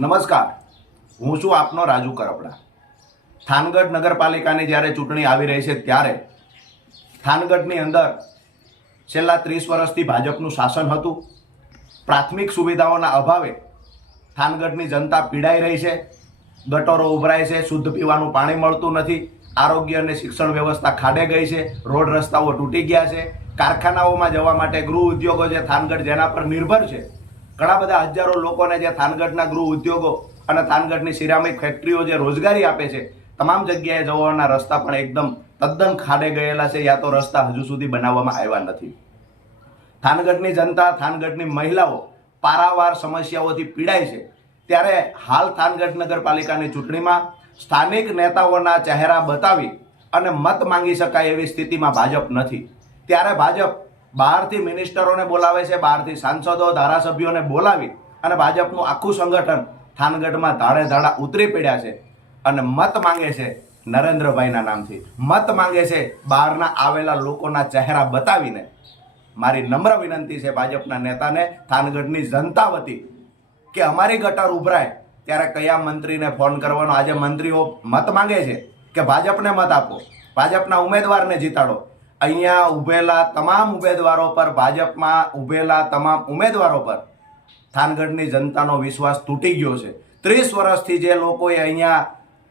નમસ્કાર. હું છું આપનો રાજુ કરપડા. થાનગઢ નગરપાલિકાની જ્યારે ચૂંટણી આવી રહી છે ત્યારે થાનગઢની અંદર છેલ્લા ત્રીસ વર્ષથી ભાજપનું શાસન હતું. પ્રાથમિક સુવિધાઓના અભાવે થાનગઢની જનતા પીડાઈ રહી છે. ગટરો ઉભરાય છે, શુદ્ધ પીવાનું પાણી મળતું નથી. આરોગ્ય અને શિક્ષણ વ્યવસ્થા ખાડે ગઈ છે. રોડ રસ્તાઓ તૂટી ગયા છે. કારખાનાઓમાં જવા માટે ગૃહ ઉદ્યોગો જે થાનગઢ જેના પર નિર્ભર છે ઘણા બધા હજારો લોકોને જે થાનગઢના ગૃહ ઉદ્યોગો અને થાનગઢની સિરામિક ફેક્ટરીઓ જે રોજગારી આપે છે, તમામ જગ્યાએ જવાના રસ્તા પણ એકદમ તદ્દન ખાડે ગયેલા છે, યા તો રસ્તા હજુ સુધી બનાવવામાં આવ્યા નથી. થાનગઢની જનતા, થાનગઢની મહિલાઓ પારાવાર સમસ્યાઓથી પીડાય છે. ત્યારે હાલ થાનગઢ નગરપાલિકાની ચૂંટણીમાં સ્થાનિક નેતાઓના ચહેરા બતાવી અને મત માંગી શકાય એવી સ્થિતિમાં ભાજપ નથી. ત્યારે ભાજપ બહારથી મિનિસ્ટરોને બોલાવે છે, બહારથી સાંસદો, ધારાસભ્યોને બોલાવી અને ભાજપનું આખું સંગઠન થાનગઢમાં ધાડે ધાડા ઉતરી પડ્યા છે અને મત માંગે છે નરેન્દ્રભાઈના નામથી. મત માંગે છે બહારના આવેલા લોકોના ચહેરા બતાવીને. મારી નમ્ર વિનંતી છે ભાજપના નેતાને, થાનગઢની જનતા વતી, કે અમારી ગટર ઉભરાય ત્યારે કયા મંત્રીને ફોન કરવાનો? આજે મંત્રીઓ મત માંગે છે કે ભાજપને મત આપો. ભાજપના ઉમેદવારને જીતાડો. અહીંયા ઉભેલા તમામ ઉમેદવારો પર, ભાજપમાં ઉભેલા તમામ ઉમેદવારો પર થાનગઢની જનતાનો વિશ્વાસ તૂટી ગયો છે. ત્રીસ વર્ષથી જે લોકોએ અહીંયા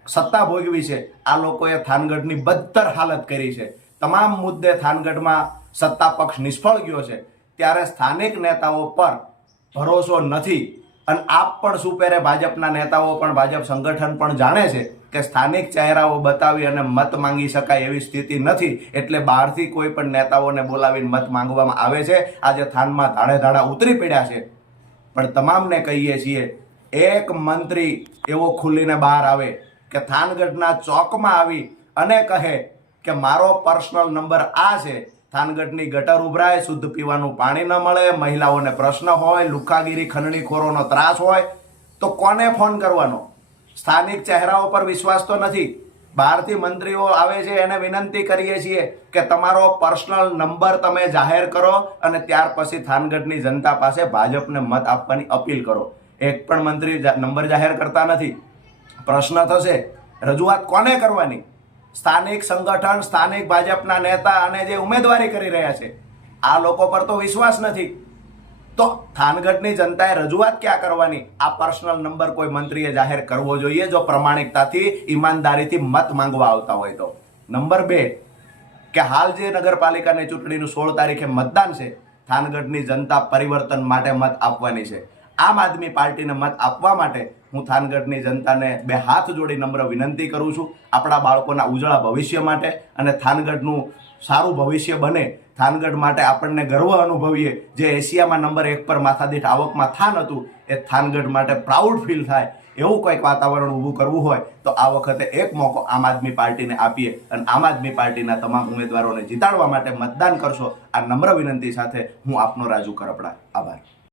સત્તા ભોગવી છે, આ લોકોએ થાનગઢની બદતર હાલત કરી છે. તમામ મુદ્દે થાનગઢમાં સત્તા પક્ષ નિષ્ફળ ગયો છે. ત્યારે સ્થાનિક નેતાઓ પર ભરોસો નથી. અને આપ પણ સુપેરે ભાજપના નેતાઓ પણ, ભાજપ સંગઠન પણ જાણે છે કે સ્થાનિક ચહેરાઓ બતાવી અને મત માંગી શકાય એવી સ્થિતિ નથી એટલે બહારથી કોઈ પણ નેતાઓને બોલાવીને મત માંગવામાં આવે છે. આજે થાનમાં ધાડે ધાડા ઉતરી પડ્યા છે. પણ તમામને કહીએ છીએ, એક મંત્રી એવો ખુલીને બહાર આવે કે થાનગઢના ચોકમાં આવી અને કહે કે મારો પર્સનલ નંબર આ છે. થાનગઢની ગટર ઉભરાય, શુદ્ધ પીવાનું પાણી ન મળે, મહિલાઓને પ્રશ્ન હોય, લુખાગીરી, ખંડણીખોરોનો ત્રાસ હોય, તો કોને ફોન કરવાનો? સ્થાનિક ચહેરાઓ પર વિશ્વાસ તો નથી. બહારથી મંત્રીઓ આવે છે એને વિનંતી કરીએ છીએ કે તમારો પર્સનલ નંબર તમે જાહેર કરો અને ત્યાર પછી થાનગઢની જનતા પાસે ભાજપને મત આપવાની અપીલ કરો. એક પણ મંત્રી નંબર જાહેર કરતા નથી. પ્રશ્ન થશે, રજૂઆત કોને કરવાની? સ્થાનિક સંગઠન, સ્થાનિક ભાજપના નેતા અને જે ઉમેદવારી કરી રહ્યા છે, આ લોકો પર તો વિશ્વાસ નથી. તો થાનગઢની જનતાએ રજૂઆત ક્યાં કરવાની? આ પર્સનલ નંબર કોઈ મંત્રીએ જાહેર કરવો જોઈએ જો પ્રમાણિકતાથી, ઈમાનદારીથી મત માંગવા આવતા હોય તો? નંબર બે, કે હાલ જે નગરપાલિકાની ચૂંટણીનું સોળ તારીખે મતદાન છે, થાનગઢની જનતા પરિવર્તન માટે મત આપવાની છે. આમ આદમી પાર્ટીને મત આપવા માટે હું થાનગઢની જનતાને બે હાથ જોડી નમ્ર વિનંતી કરું છું આપણા બાળકોના ઉજળા ભવિષ્ય માટે અને થાનગઢનું સારું ભવિષ્ય બને. થાનગઢ માટે આપણને ગર્વ અનુભવીએ. જે એશિયામાં નંબર એક પર માથાદીઠ આવકમાં થાન હતું, એ થાનગઢ માટે પ્રાઉડ ફીલ થાય. એવું કંઈક વાતાવરણ ઊભું કરવું હોય, તો આ વખતે એક મોકો આમ આદમી પાર્ટીને આપીએ અને આમ આદમી પાર્ટીના તમામ ઉમેદવારોને જીતાડવા માટે મતદાન કરશો. આ નમ્ર વિનંતી સાથે હું આપનો રાજુ કરપડા. આભાર.